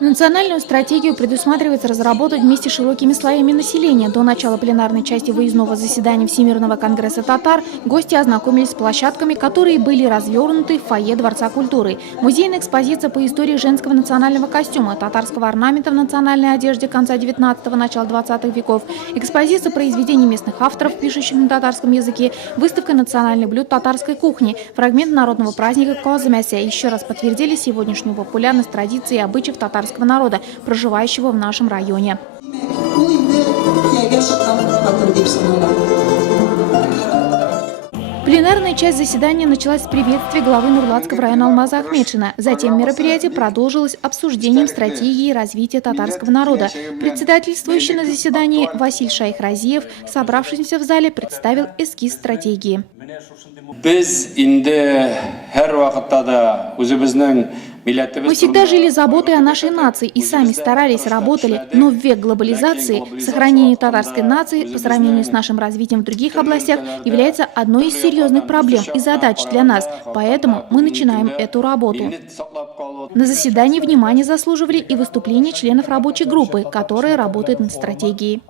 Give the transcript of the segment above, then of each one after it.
Национальную стратегию предусматривается разработать вместе с широкими слоями населения. До начала пленарной части выездного заседания Всемирного конгресса татар гости ознакомились с площадками, которые были развернуты в фойе Дворца культуры. Музейная экспозиция по истории женского национального костюма, татарского орнамента в национальной одежде конца 19-го, начала 20-х веков, экспозиция произведений местных авторов, пишущих на татарском языке, выставка национальных блюд татарской кухни, фрагмент народного праздника Козымяся еще раз подтвердили сегодняшнюю популярность традиций и обычаев татарского народа, проживающего в нашем районе. Пленарная часть заседания началась с приветствия главы Нурлатского района Алмаза Ахмедшина. Затем мероприятие продолжилось обсуждением стратегии развития татарского народа. Председательствующий на заседании Василь Шайхразиев, собравшимся в зале, представил эскиз стратегии. Мы всегда жили заботой о нашей нации и сами старались, работали, но в век глобализации сохранение татарской нации по сравнению с нашим развитием в других областях является одной из серьезных проблем и задач для нас, поэтому мы начинаем эту работу. На заседании внимания заслуживали и выступления членов рабочей группы, которая работает над стратегией.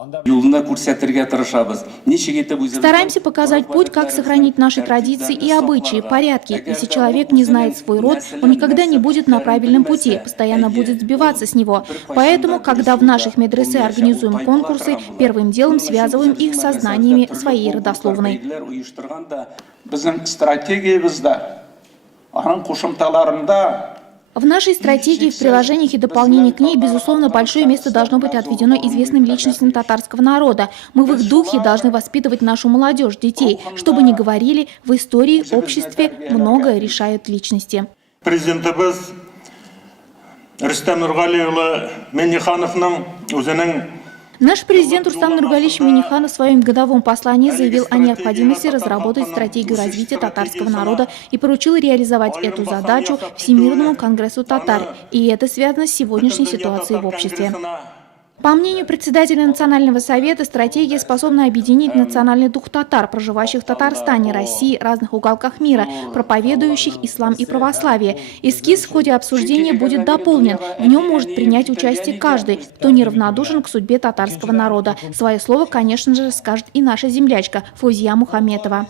Стараемся показать путь, как сохранить наши традиции и обычаи, порядки. Если человек не знает свой род, он никогда не будет на правильном пути, постоянно будет сбиваться с него. Поэтому, когда в наших медресе организуем конкурсы, первым делом связываем их со знаниями своей родословной. В нашей стратегии, в приложениях и дополнениях к ней, безусловно, большое место должно быть отведено известным личностям татарского народа. Мы в их духе должны воспитывать нашу молодежь, детей, чтобы не говорили, в истории, обществе многое решают личности. Президентimiz Рустам Нургалиевич Миннихановның өзінің. Наш президент Рустам Нургалиевич Минниханов в своем годовом послании заявил о необходимости разработать стратегию развития татарского народа и поручил реализовать эту задачу Всемирному конгрессу татар. И это связано с сегодняшней ситуацией в обществе. По мнению председателя Национального совета, стратегия способна объединить национальный дух татар, проживающих в Татарстане, России, разных уголках мира, проповедующих ислам и православие. Эскиз в ходе обсуждения будет дополнен. В нем может принять участие каждый, кто неравнодушен к судьбе татарского народа. Свое слово, конечно же, скажет и наша землячка Фузия Мухаметова.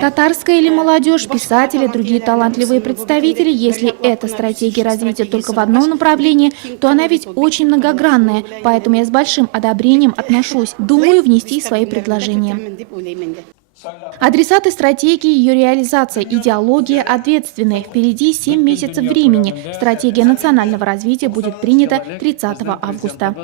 Татарская или молодежь, писатели, другие талантливые представители, если эта стратегия развития только в одном направлении, то она ведь очень многогранная, поэтому я с большим одобрением отношусь. Думаю внести свои предложения. Адресаты стратегии, ее реализация, идеология ответственные. Впереди 7 месяцев времени. Стратегия национального развития будет принята 30 августа.